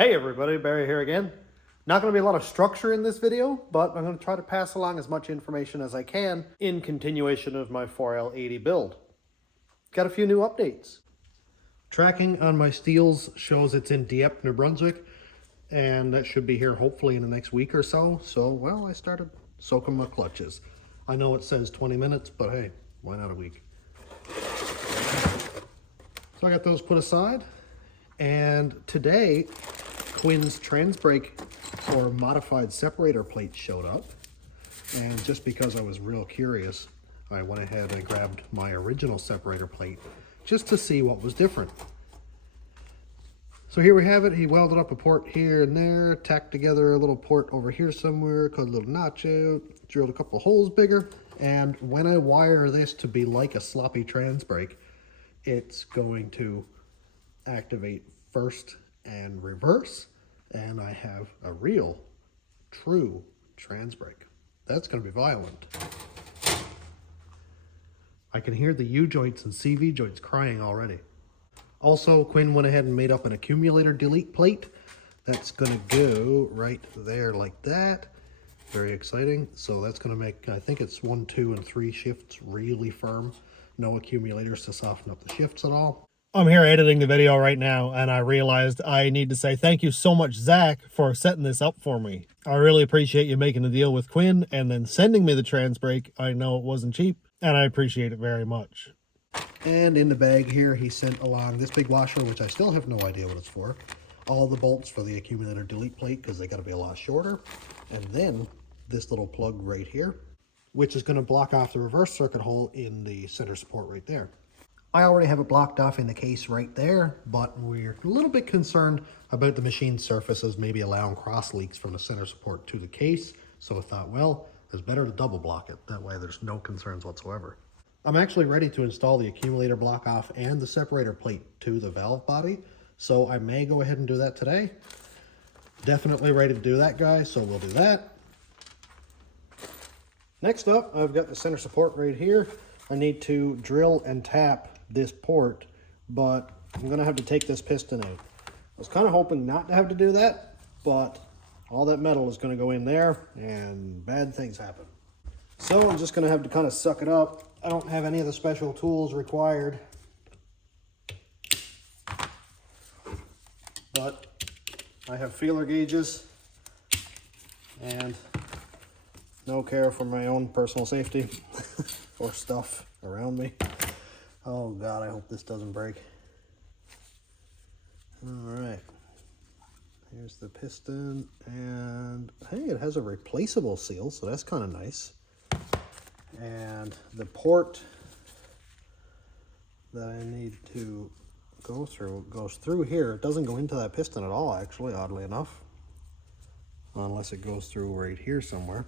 Hey everybody, Barry here again. Not going to be a lot of structure in this video, but I'm going to try to pass along as much information as I can in continuation of my 4L80 build. Got a few new updates. Tracking on my steels shows it's in Dieppe, New Brunswick, and that should be here hopefully in the next week or so. So, well, I started soaking my clutches. I know it says 20 minutes, but hey, why not a week? So I got those put aside, and today Quinn's transbrake or modified separator plate showed up, and just because I was real curious, I went ahead and grabbed my original separator plate just to see what was different. So here we have it. He welded up a port here and there, tacked together a little port over here somewhere, cut a little notch out, drilled a couple holes bigger, and when I wire this to be like a sloppy transbrake, it's going to activate first and reverse, and I have a real, true transbrake. That's going to be violent. I can hear the U-joints and CV joints crying already. Also, Quinn went ahead and made up an accumulator delete plate. That's going to go right there like that. Very exciting. So that's going to make, I think it's 1, 2, and 3 shifts really firm. No accumulators to soften up the shifts at all. I'm here editing the video right now, and I realized I need to say thank you so much, Zach, for setting this up for me. I really appreciate you making the deal with Quinn and then sending me the transbrake. I know it wasn't cheap, and I appreciate it very much. And in the bag here, he sent along this big washer, which I still have no idea what it's for. All the bolts for the accumulator delete plate, because they got to be a lot shorter. And then this little plug right here, which is going to block off the reverse circuit hole in the center support right there. I already have it blocked off in the case right there, but we're a little bit concerned about the machine surfaces maybe allowing cross leaks from the center support to the case. So I thought, well, it's better to double block it. That way there's no concerns whatsoever. I'm actually ready to install the accumulator block off and the separator plate to the valve body. So I may go ahead and do that today. Definitely ready to do that, guys. So we'll do that. Next up, I've got the center support right here. I need to drill and tap this port, but I'm gonna have to take this piston out. I was kind of hoping not to have to do that, but all that metal is gonna go in there and bad things happen. So I'm just gonna have to kind of suck it up. I don't have any of the special tools required, but I have feeler gauges and no care for my own personal safety or stuff around me. Oh God, I hope this doesn't break. All right, here's the piston, and hey, it has a replaceable seal, so that's kind of nice. And the port that I need to go through goes through here. It doesn't go into that piston at all, actually, oddly enough, unless it goes through right here somewhere.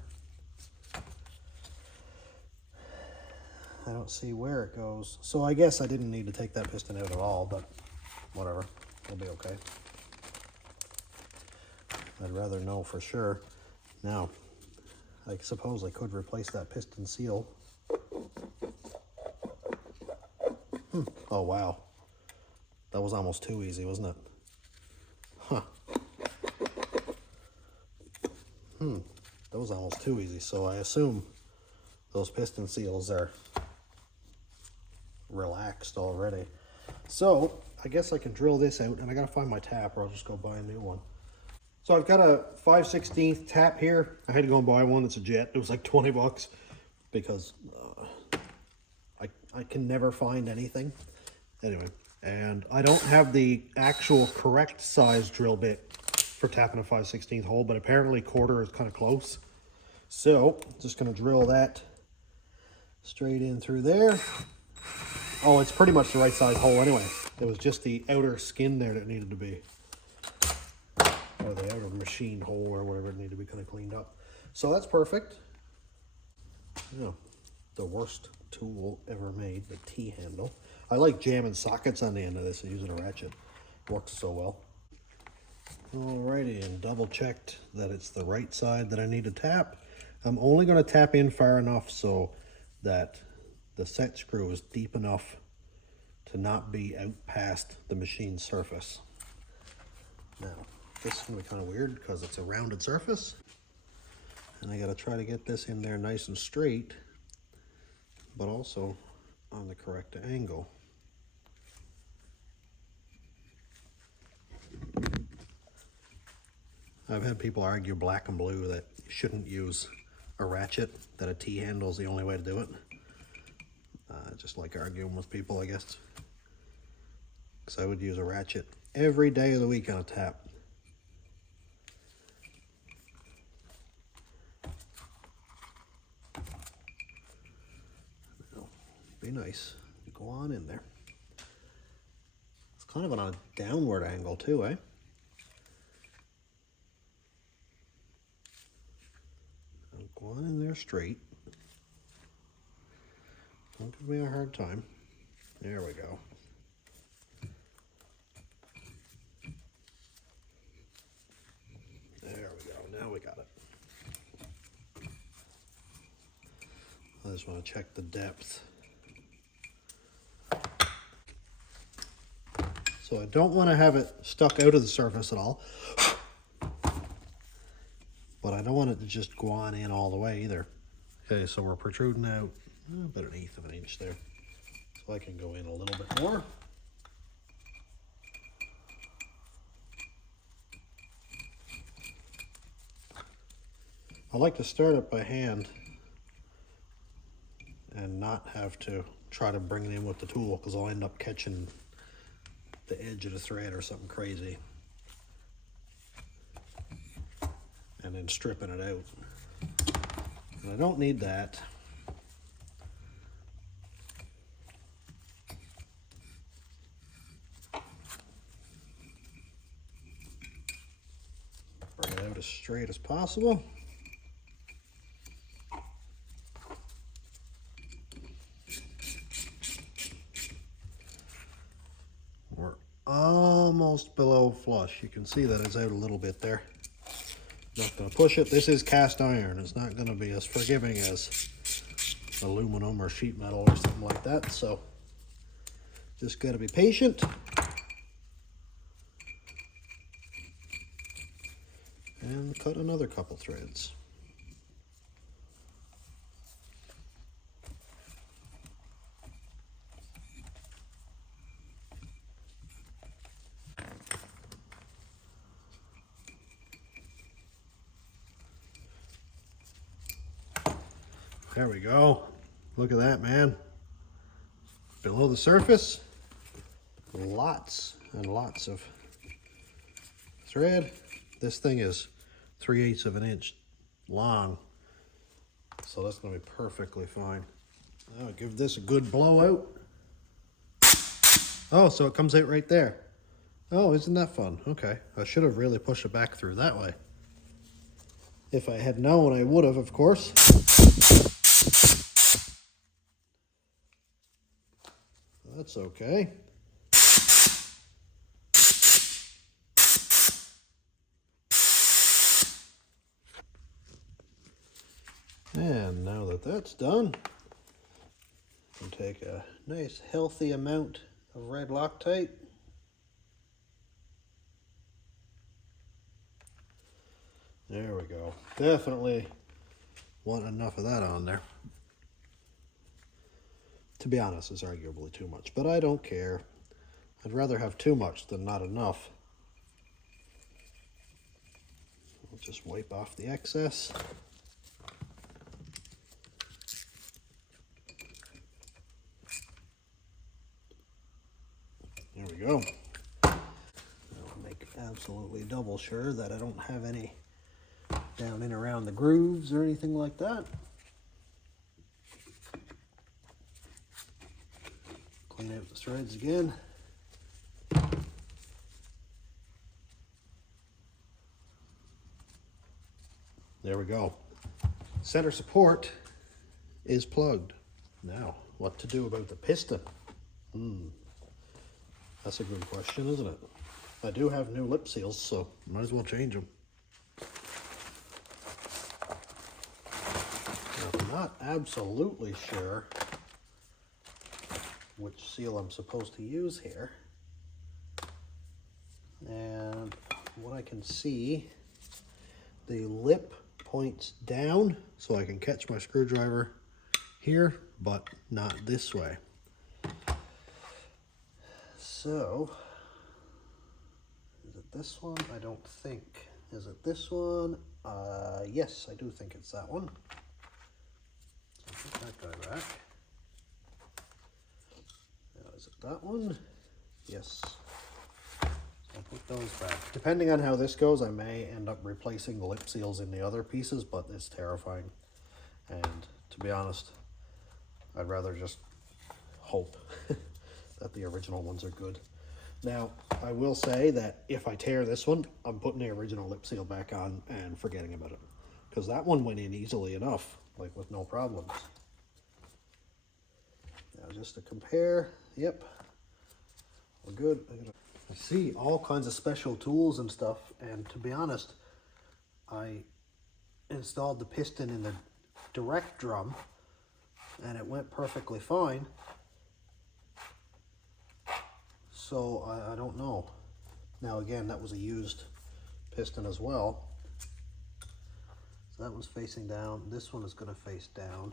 I don't see where it goes. So I guess I didn't need to take that piston out at all, but whatever, it'll be okay. I'd rather know for sure. Now, I suppose I could replace that piston seal. Oh wow, that was almost too easy, wasn't it? Huh. That was almost too easy. So I assume those piston seals are relaxed already. So I guess I can drill this out, and I gotta find my tap or I'll just go buy a new one. So I've got a 5/16 tap here. I had to go and buy one. It's a jet. It was like 20 bucks because I can never find anything. Anyway, and I don't have the actual correct size drill bit for tapping a 5/16 hole, but apparently quarter is kind of close. So just gonna drill that straight in through there. Oh, it's pretty much the right size hole anyway. It was just the outer skin there that needed to be, or the outer machine hole or whatever, it needed to be kind of cleaned up. So that's perfect. You know, the worst tool ever made, the T-handle. I like jamming sockets on the end of this and using a ratchet. Works so well. Alrighty, and double checked that it's the right side that I need to tap. I'm only going to tap in far enough so that the set screw is deep enough to not be out past the machine surface. Now, This is going to be kind of weird because it's a rounded surface. And I got to try to get this in there nice and straight, but also on the correct angle. I've had people argue black and blue that you shouldn't use a ratchet, that a T-handle is the only way to do it. Just like arguing with people, I guess. Because I would use a ratchet every day of the week on a tap. Now, be nice. Go on in there. It's kind of on a downward angle too, eh? Go on in there straight. Don't give me a hard time. There we go. There we go. Now we got it. I just want to check the depth. So I don't want to have it stuck out of the surface at all. But I don't want it to just go on in all the way either. Okay, so we're protruding out about 1/8 of an inch there. So I can go in a little bit more. I like to start it by hand and not have to try to bring it in with the tool, because I'll end up catching the edge of the thread or something crazy and then stripping it out. And I don't need that. Bring it out as straight as possible. We're almost below flush. You can see that it's out a little bit there. Not going to push it. This is cast iron. It's not going to be as forgiving as aluminum or sheet metal or something like that. So just got to be patient. And cut another couple threads. There we go. Look at that, man. Below the surface, lots and lots of thread. This thing is 3/8 of an inch long, so that's going to be perfectly fine. I'll give this a good blowout. Oh, so it comes out right there. Oh, isn't that fun? Okay, I should have really pushed it back through that way. If I had known, I would have, of course. That's okay. And now that that's done, I can take a nice healthy amount of red Loctite. There we go. Definitely want enough of that on there. To be honest, it's arguably too much, but I don't care. I'd rather have too much than not enough. I'll just wipe off the excess. There we go. I'll make absolutely double sure that I don't have any down in around the grooves or anything like that. Clean out the threads again. There we go. Center support is plugged. Now, what to do about the piston? That's a good question, isn't it? I do have new lip seals, so might as well change them. Now, I'm not absolutely sure which seal I'm supposed to use here. And what I can see, the lip points down, so I can catch my screwdriver here, but not this way. So, is it this one? I don't think. Is it this one? Yes, I do think it's that one. So put that guy back. Now, is it that one? Yes. So I'll put those back. Depending on how this goes, I may end up replacing the lip seals in the other pieces, but it's terrifying. And to be honest, I'd rather just hope that the original ones are good. Now, I will say that if I tear this one, I'm putting the original lip seal back on and forgetting about it. Because that one went in easily enough, like with no problems. Now, just to compare, yep, we're good. I see all kinds of special tools and stuff, and to be honest, I installed the piston in the direct drum, and it went perfectly fine. So I don't know. Now again, that was a used piston as well. So that one's facing down. This one is going to face down.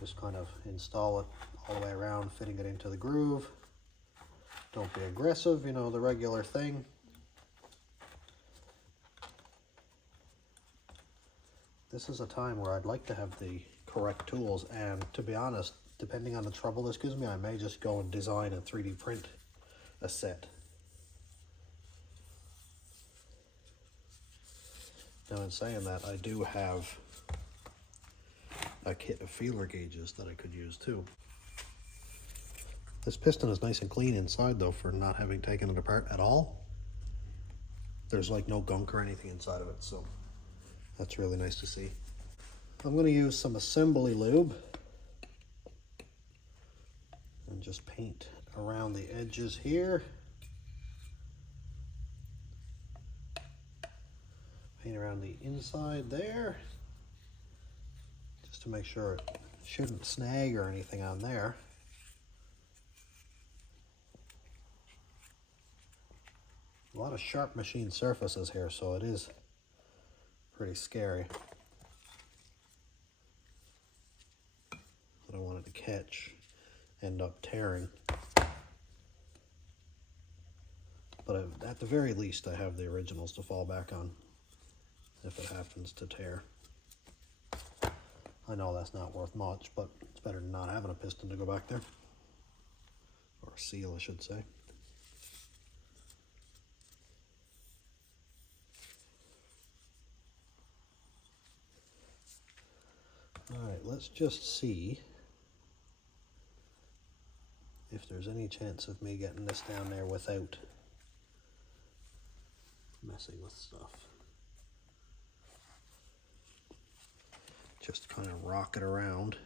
Just kind of install it all the way around, fitting it into the groove. Don't be aggressive, you know, the regular thing. This is a time where I'd like to have the correct tools, and to be honest, depending on the trouble this gives me, I may just go and design and 3D print a set. Now, in saying that, I do have a kit of feeler gauges that I could use too. This piston is nice and clean inside though, for not having taken it apart at all. There's like no gunk or anything inside of it, so that's really nice to see. I'm going to use some assembly lube and just paint around the edges here. Paint around the inside there, just to make sure it shouldn't snag or anything on there. A lot of sharp machine surfaces here, so it is pretty scary. I don't want it to catch, end up tearing. But at the very least, I have the originals to fall back on if it happens to tear. I know that's not worth much, but it's better than not having a piston to go back there. Or a seal, I should say. Alright, let's just see if there's any chance of me getting this down there without messing with stuff. Just kind of rock it around.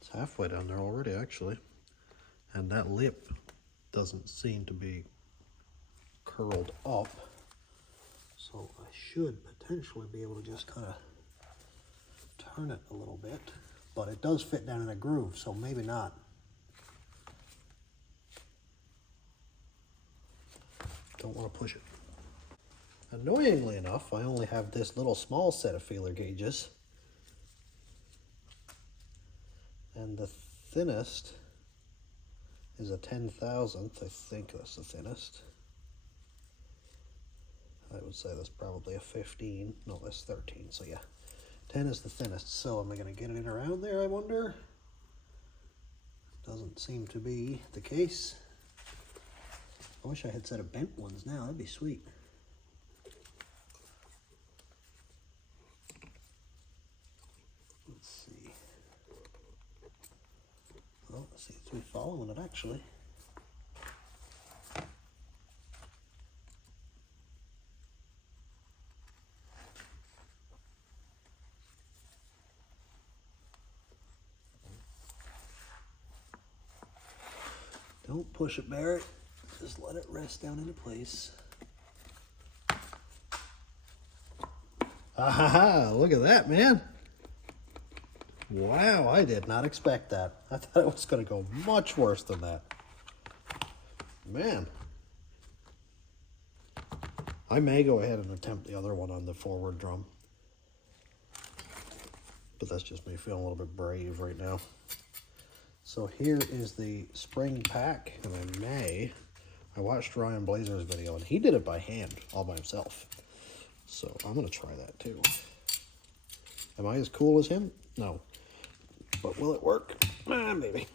It's halfway down there already, actually. And that lip doesn't seem to be curled up. So I should potentially be able to just kind of turn it a little bit. But it does fit down in a groove, so maybe not. Don't want to push it. Annoyingly enough, I only have this little small set of feeler gauges. And the thinnest is a 10,000th. I think that's the thinnest. I would say that's probably a 15. No, that's 13. So yeah, 10 is the thinnest. So am I going to get it in around there, I wonder? Doesn't seem to be the case. I wish I had set of bent ones now. That'd be sweet. Let's see. Oh, it seems to be following it, actually. Don't push it, Barrett. Just let it rest down into place. Ah, look at that, man. Wow, I did not expect that. I thought it was going to go much worse than that. Man. I may go ahead and attempt the other one on the forward drum. But that's just me feeling a little bit brave right now. So here is the spring pack, and I watched Ryan Blazer's video, and he did it by hand, all by himself. So I'm going to try that too. Am I as cool as him? No. But will it work? Maybe.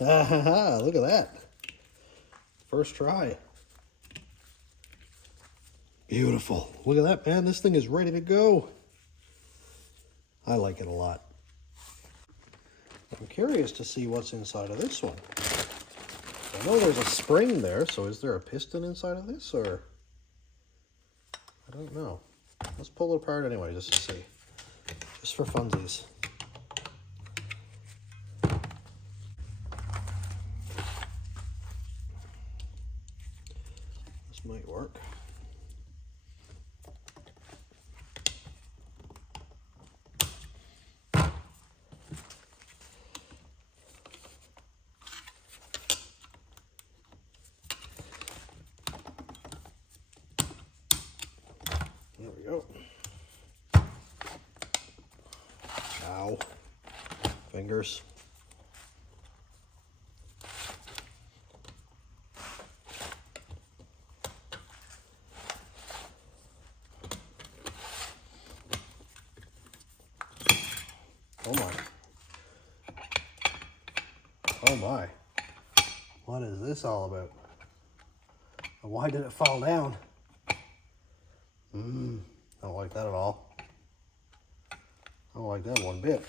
Ha ha ha, look at that. First try. Beautiful. Look at that, man. This thing is ready to go. I like it a lot. I'm curious to see what's inside of this one. I know there's a spring there, so is there a piston inside of this, or? I don't know. Let's pull it apart anyway, just to see. Just for funsies. This might work. There we go. Ow. Fingers. Oh my. Oh my. What is this all about? And why did it fall down? I don't like that at all. I don't like that one bit.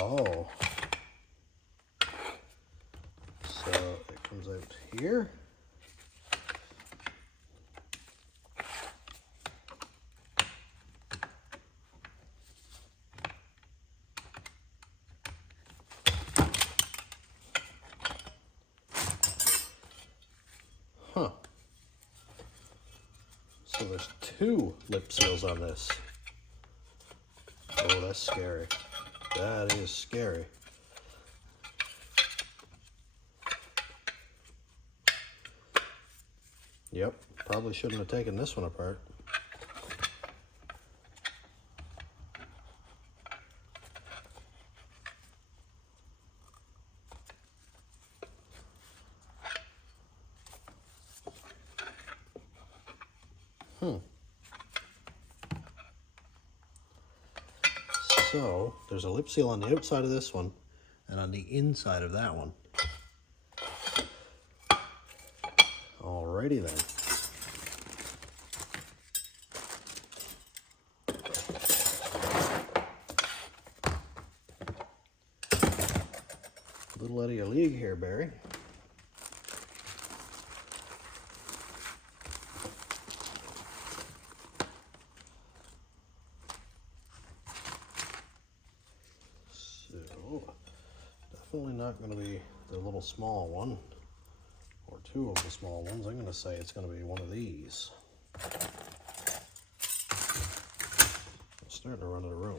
Oh. So it comes out here. Huh. So there's two lip seals on this. Oh, that's scary. That is scary. Yep, probably shouldn't have taken this one apart. So there's a lip seal on the outside of this one and on the inside of that one. Alrighty then. A little out of your league here, Barry. So, definitely not going to be the little small one, or two of the small ones. I'm going to say it's going to be one of these. I'm starting to run out of room,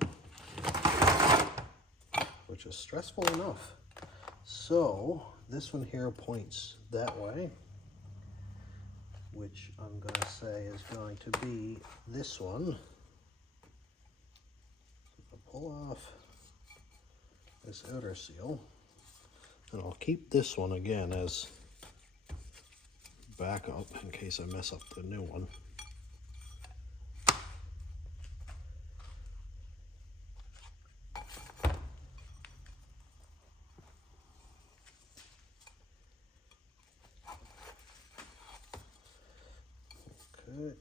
which is stressful enough. So this one here points that way, which I'm going to say is going to be this one. I'll pull off this outer seal, and I'll keep this one again as backup in case I mess up the new one. Okay.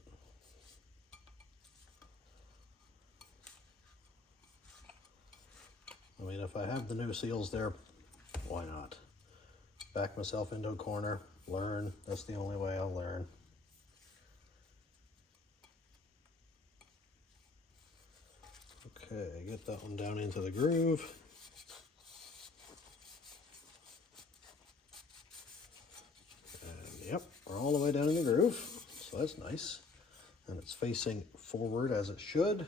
I mean, if I have the new seals there, why not? Back myself into a corner, learn. That's the only way I'll learn. Okay, get that one down into the groove. And yep, we're all the nice. And it's facing forward as it should.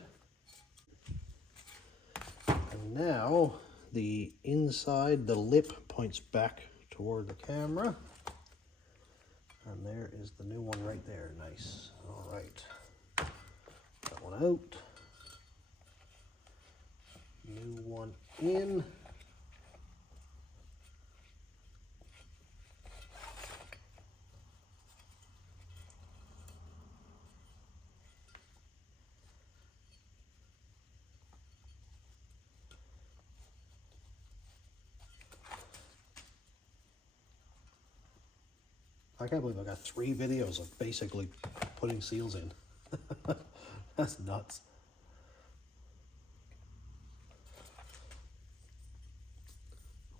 And now the inside, the lip points back toward the camera. And there is the new one right there. Nice. All right. That one out. New one in. I can't believe I got 3 videos of basically putting seals in. That's nuts.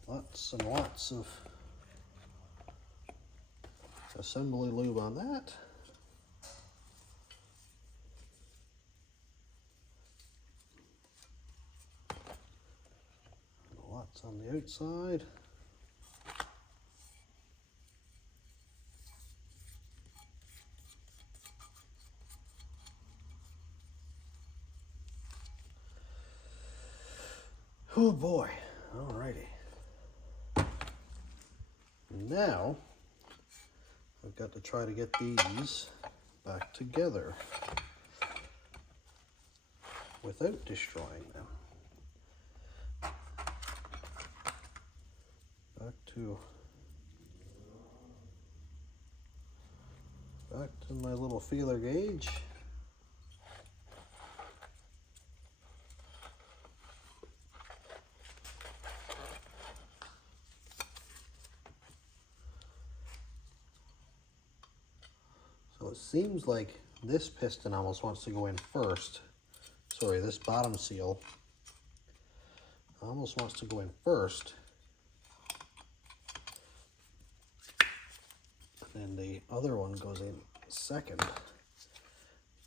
Lots and lots of assembly lube on that. Lots on the outside. Oh boy, alrighty. Now, I've got to try to get these back together without destroying them. Back to my little feeler gauge. So it seems like this piston almost wants to go in first. Sorry, this bottom seal almost wants to go in first. And the other one goes in second.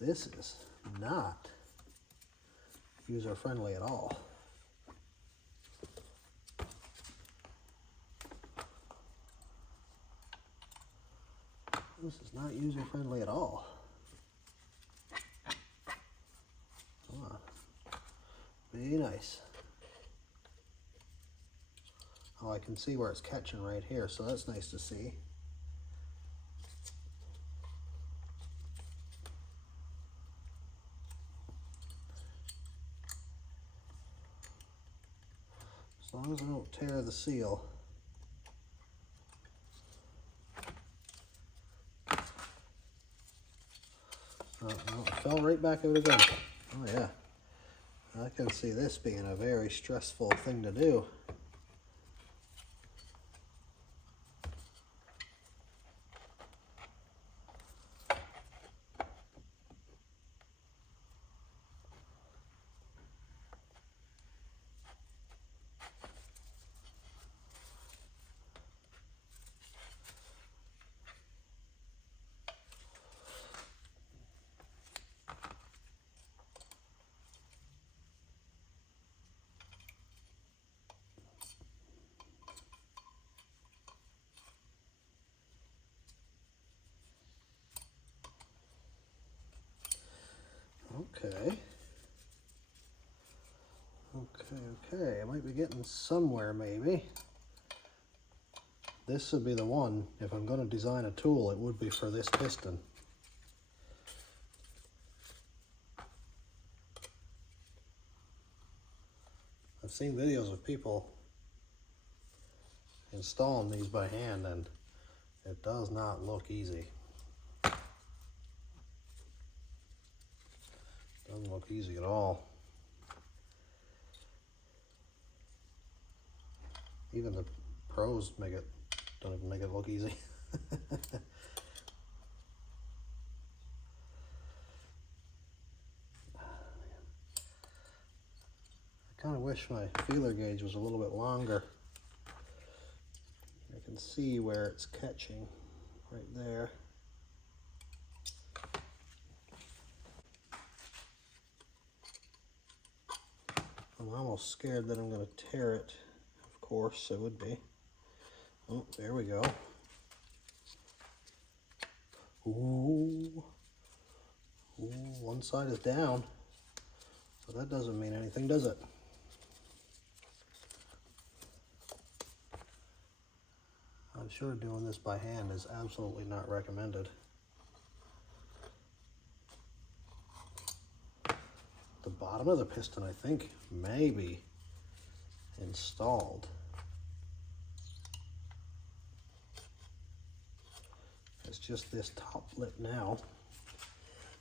This is not user-friendly at all. This is not user-friendly at all. Come on. Be nice. Oh, I can see where it's catching right here, so that's nice to see. As long as I don't tear the seal. Oh, it fell right back out again. Oh yeah. I can see this being a very stressful thing to do. Okay. Okay. I might be getting somewhere maybe. This would be the one, if I'm going to design a tool, it would be for this piston. I've seen videos of people installing these by hand and it does not look easy. Doesn't look easy at all. Even the pros don't even make it look easy. I kind of wish my feeler gauge was a little bit longer. I can see where it's catching right there. I'm almost scared that I'm going to tear it. Of course, it would be. Oh, there we go. Ooh. Ooh, one side is down, so that doesn't mean anything, does it? I'm sure doing this by hand is absolutely not recommended. The bottom of the piston, I think, may be installed. It's just this top lip now.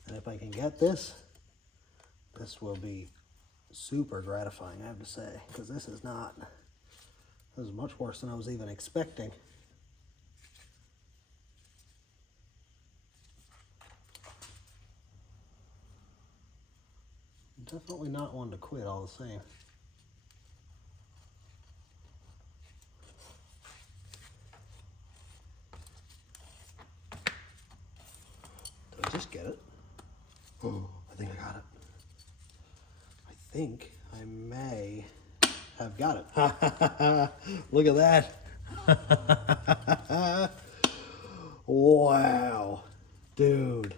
And if I can get this, this will be super gratifying, I have to say, because this is much worse than I was even expecting. Definitely not one to quit all the same. Did I just get it? Oh, I think I got it. I think I may have got it. Look at that. Wow. Dude.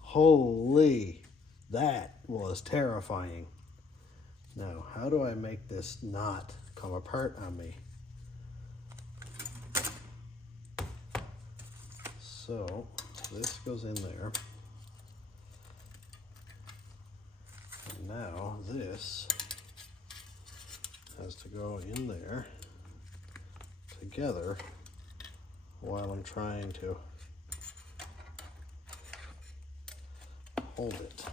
Holy. That was terrifying. Now, how do I make this not come apart on me? So, this goes in there. And now this has to go in there together while I'm trying to hold it.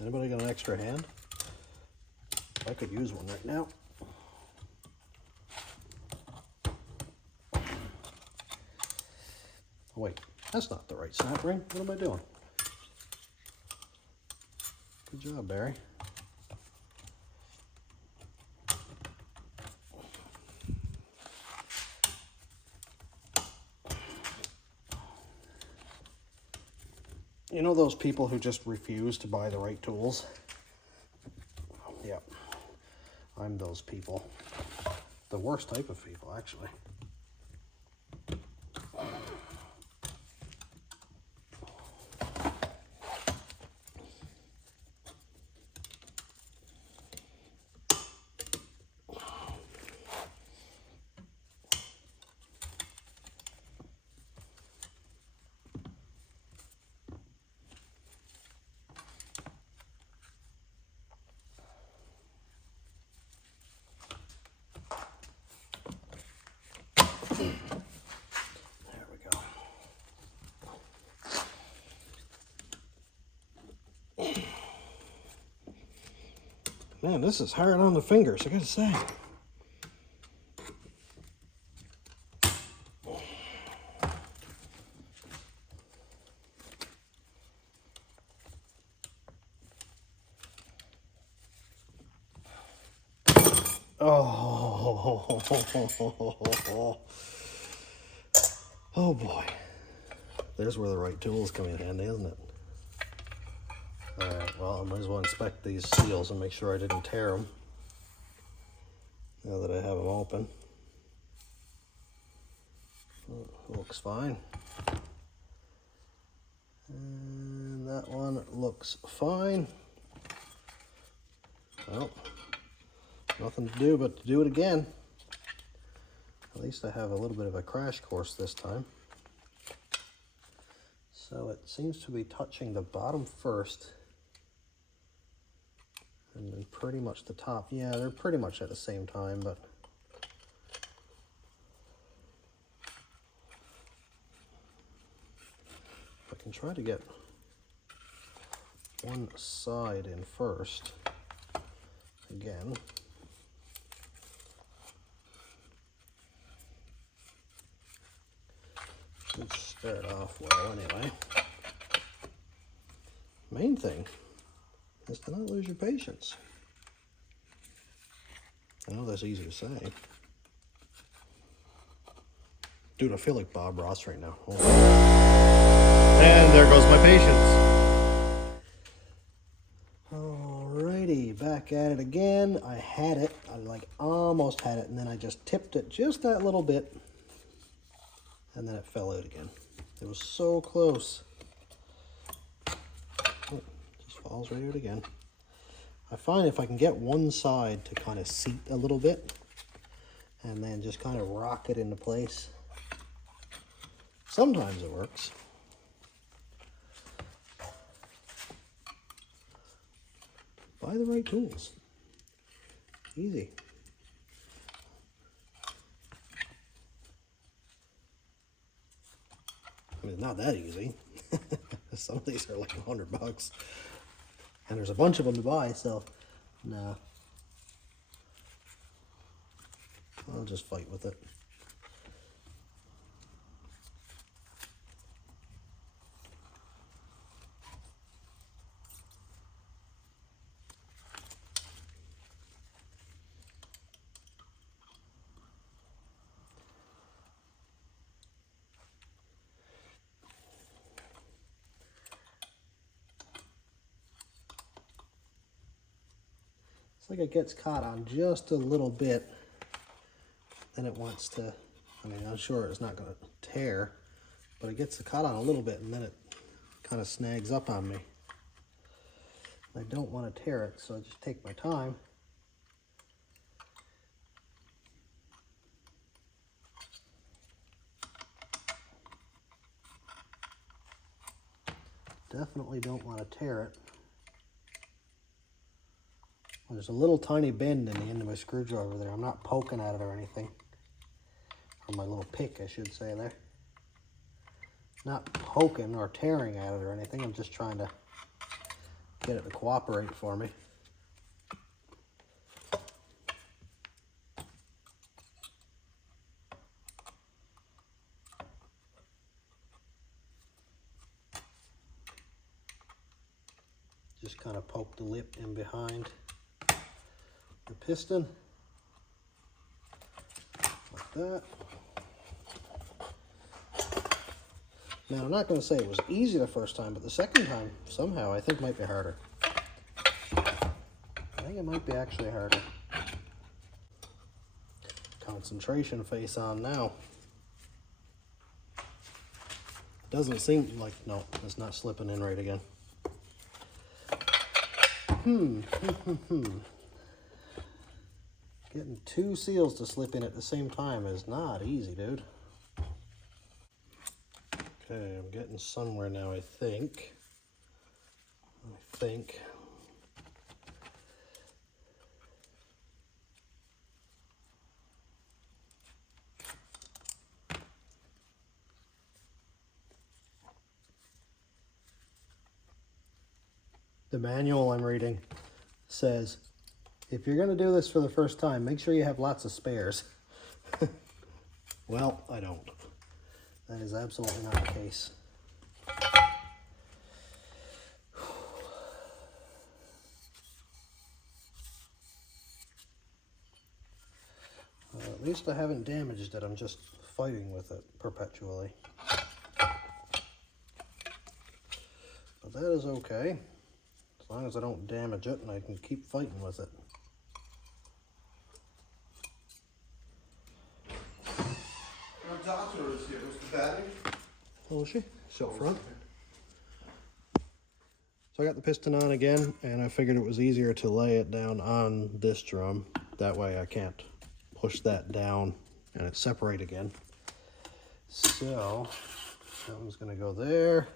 Anybody got an extra hand? I could use one right now. Wait, that's not the right snap ring. What am I doing? Good job, Barry. You know those people who just refuse to buy the right tools? Yep, I'm those people. The worst type of people, actually. There we go. Man, this is hard on the fingers, I gotta say. Oh boy. There's where the right tools come in handy, isn't it? Alright, well, I might as well inspect these seals and make sure I didn't tear them now that I have them open. Looks fine. And that one looks fine. Well, nothing to do but to do it again. At least I have a little bit of a crash course this time. So it seems to be touching the bottom first, and then pretty much the top. Yeah, they're pretty much at the same time, but I can try to get one side in first again. Should start off well anyway. Main thing is to not lose your patience. I know that's easy to say. Dude, I feel like Bob Ross right now. Oh. And there goes my patience. Alrighty, back back at it again. I had it, I like almost had it, and then I just tipped it just that little bit, and then it fell out again. It was so close. Oh, just falls right out again. I find if I can get one side to kind of seat a little bit, and then just kind of rock it into place, sometimes it works. Buy the right tools. Easy. I mean, it's not that easy. Some of these are like $100. And there's a bunch of them to buy, so no. I'll just fight with it. It's like it gets caught on just a little bit, then it wants to, I mean, I'm sure it's not going to tear, but it gets caught on a little bit and then it kind of snags up on me. I don't want to tear it, so I just take my time. Definitely don't want to tear it. There's a little tiny bend in the end of my screwdriver there. I'm not poking at it or anything. Or my little pick, I should say there. Not poking or tearing at it or anything. I'm just trying to get it to cooperate for me. Just kind of poke the lip in behind the piston, like that. Now, I'm not going to say it was easy the first time, but the second time, somehow, I think might be harder. I think it might be actually harder. Concentration face on now. Doesn't seem like, no, it's not slipping in right again. Getting two seals to slip in at the same time is not easy, dude. Okay, I'm getting somewhere now, I think. The manual I'm reading says, if you're going to do this for the first time, make sure you have lots of spares. Well, I don't. That is absolutely not the case. At least I haven't damaged it. I'm just fighting with it perpetually. But that is okay. As long as I don't damage it and I can keep fighting with it. Our daughter is here. Was the battery? Oh, is she? She's up front. So I got the piston on again, and I figured it was easier to lay it down on this drum. That way I can't push that down and it separate again. So that one's going to go there.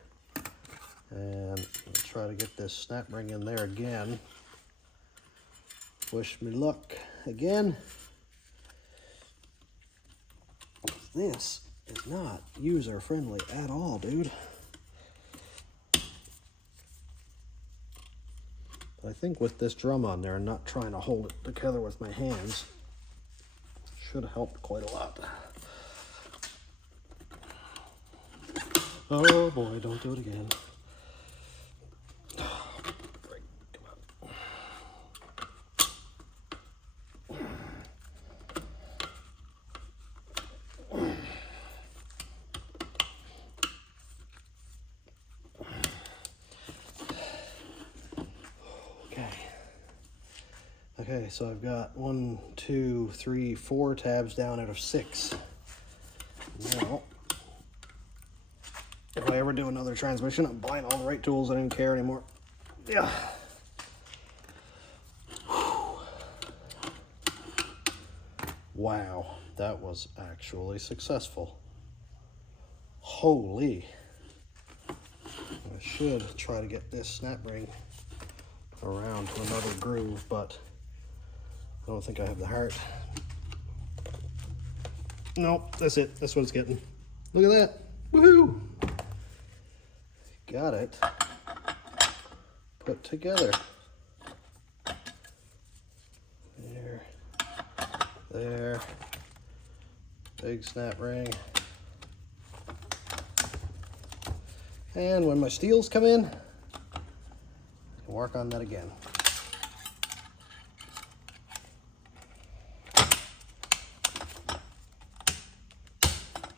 And I'll try to get this snap ring in there again. Wish me luck again. This is not user friendly at all, dude. But I think with this drum on there and not trying to hold it together with my hands should help quite a lot. Oh boy, don't do it again. Okay, so I've got 1, 2, 3, 4 tabs down out of 6. Now, if I ever do another transmission, I'm buying all the right tools. I don't care anymore. Yeah. Wow, that was actually successful. Holy. I should try to get this snap ring around to another groove, but I don't think I have the heart. Nope, that's it. That's what it's getting. Look at that. Woohoo! Got it put together. There. Big snap ring. And when my steels come in, I can work on that again.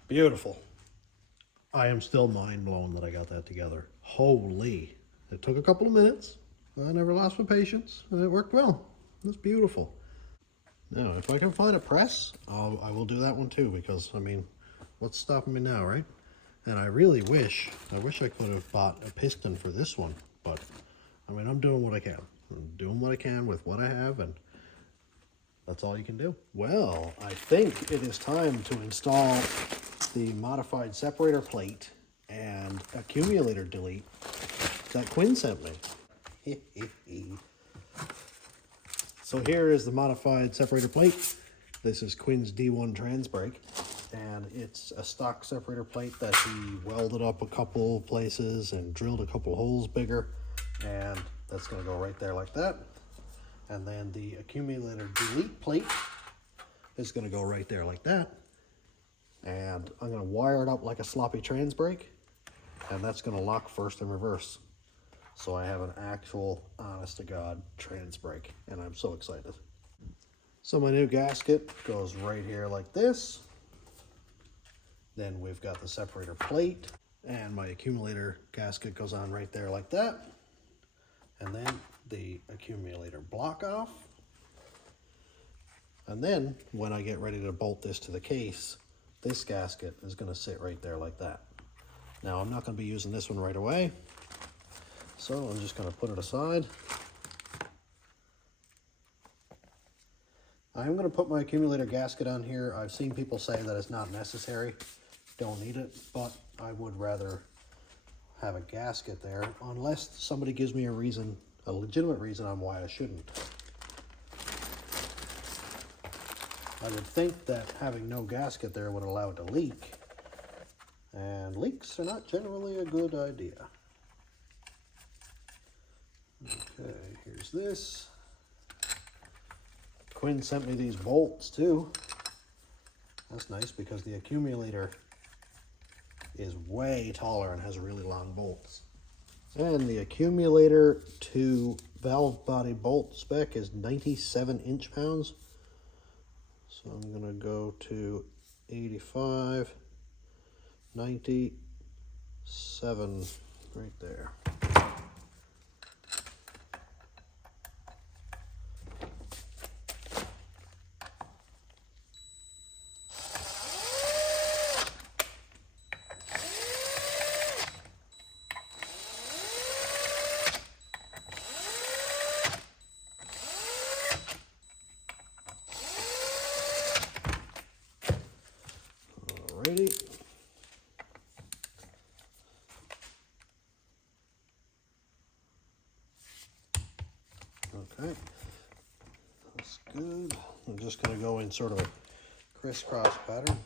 Beautiful. I am still mind blown that I got that together. Holy. It took a couple of minutes. I never lost my patience, and it worked well. It's beautiful. Now, if I can find a press, I will do that one too, because, I mean, what's stopping me now, right? And I really wish I could have bought a piston for this one, but, I mean, I'm doing what I can. I'm doing what I can with what I have, and that's all you can do. Well, I think it is time to install the modified separator plate and accumulator delete that Quinn sent me. So here is the modified separator plate. This is Quinn's D1 transbrake, and it's a stock separator plate that he welded up a couple places and drilled a couple holes bigger, and that's going to go right there like that. And then the accumulator delete plate is going to go right there like that. And I'm going to wire it up like a sloppy transbrake, and that's going to lock first and reverse. So I have an actual, honest to God, transbrake, and I'm so excited. So my new gasket goes right here like this. Then we've got the separator plate, and my accumulator gasket goes on right there like that. And then the accumulator block off. And then when I get ready to bolt this to the case, this gasket is going to sit right there like that. Now I'm not going to be using this one right away, so I'm just going to put it aside. I'm going to put my accumulator gasket on here. I've seen people say that it's not necessary, don't need it, but I would rather have a gasket there unless somebody gives me a reason, a legitimate reason on why I shouldn't. I would think that having no gasket there would allow it to leak, and leaks are not generally a good idea. Okay, here's this. Quinn sent me these bolts too. That's nice because the accumulator is way taller and has really long bolts. And the accumulator to valve body bolt spec is 97 inch-pounds. So I'm gonna go to 85, 97, right there. Alrighty. Okay, that's good. I'm just going to go in sort of a crisscross pattern.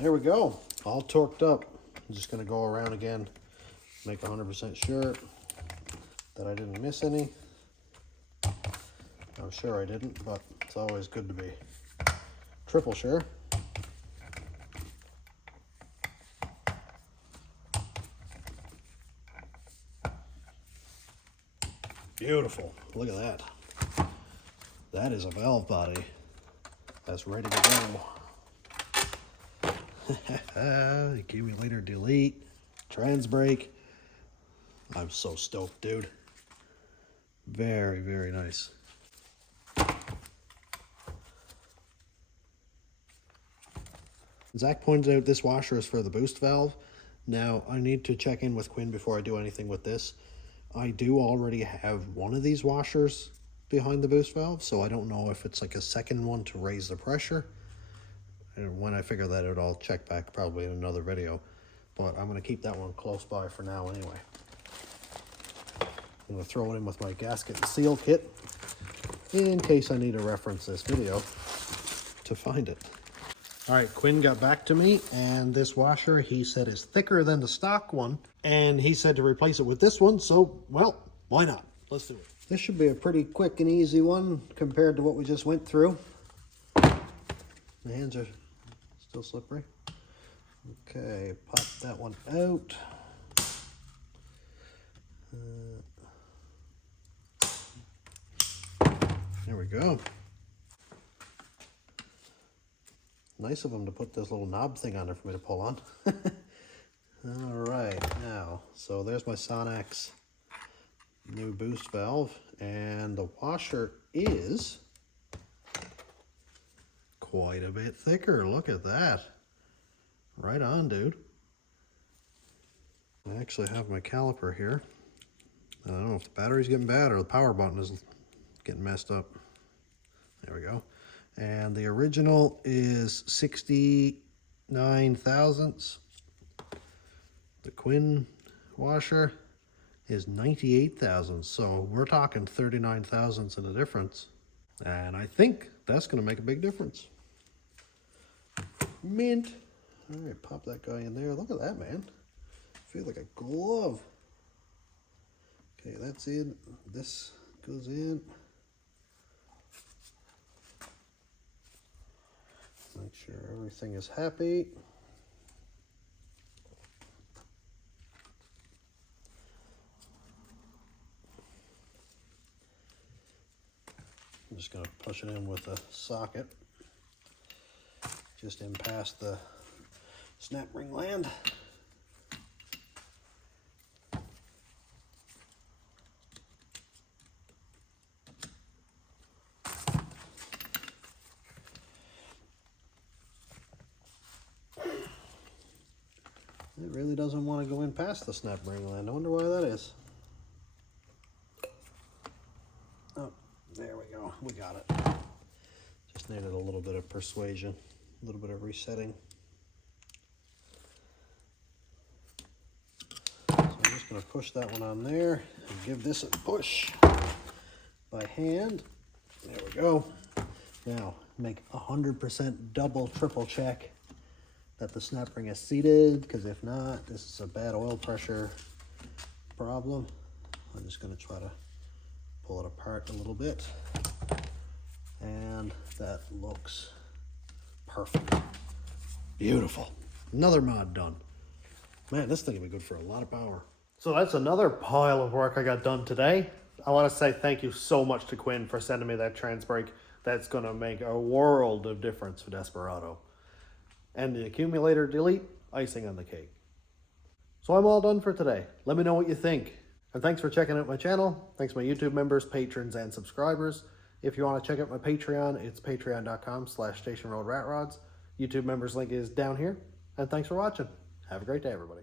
There we go, all torqued up. I'm just going to go around again, make 100% sure that I didn't miss any. I'm sure I didn't, but it's always good to be triple sure. Beautiful. Look at that. That is a valve body that's ready to go. Accumulator delete, transbrake. I'm so stoked, dude. Very, very nice. Zach pointed out this washer is for the boost valve. Now, I need to check in with Quinn before I do anything with this. I do already have one of these washers behind the boost valve, so I don't know if it's like a second one to raise the pressure. And when I figure that out, I'll check back probably in another video. But I'm going to keep that one close by for now anyway. I'm going to throw it in with my gasket and seal kit in case I need to reference this video to find it. All right, Quinn got back to me, and this washer, he said, is thicker than the stock one, and he said to replace it with this one, so, well, why not? Let's do it. This should be a pretty quick and easy one compared to what we just went through. The hands are still slippery. Okay, pop that one out. There we go. Nice of them to put this little knob thing on there for me to pull on. All right, now, so there's my Sonax new boost valve, and the washer is quite a bit thicker. Look at that. Right on, dude. I actually have my caliper here. I don't know if the battery's getting bad or the power button is getting messed up. There we go. And the original is 69 thousandths. The Quinn washer is 98 thousandths. So we're talking 39 thousandths in the difference. And I think that's going to make a big difference. Mint. All right, pop that guy in there. Look at that, man. Feels like a glove. Okay, that's in. This goes in. Make sure everything is happy. I'm just going to push it in with a socket, just in past the snap ring land. It really doesn't want to go in past the snap ring land. I wonder why that is. Oh, there we go. We got it. Just needed a little bit of persuasion, a little bit of resetting. So I'm just going to push that one on there and give this a push by hand. There we go. Now, make 100% double, triple check that the snap ring is seated, because if not, this is a bad oil pressure problem. I'm just going to try to pull it apart a little bit, and that looks perfect. Beautiful. Another mod done. Man, this thing will be good for a lot of power. So that's another pile of work I got done today. I want to say thank you so much to Quinn for sending me that transbrake. That's going to make a world of difference for Desperado. And the accumulator delete, icing on the cake. So I'm all done for today. Let me know what you think. And thanks for checking out my channel. Thanks to my YouTube members, patrons, and subscribers. If you want to check out my Patreon, it's patreon.com/stationroadratrods. YouTube members link is down here. And thanks for watching. Have a great day, everybody.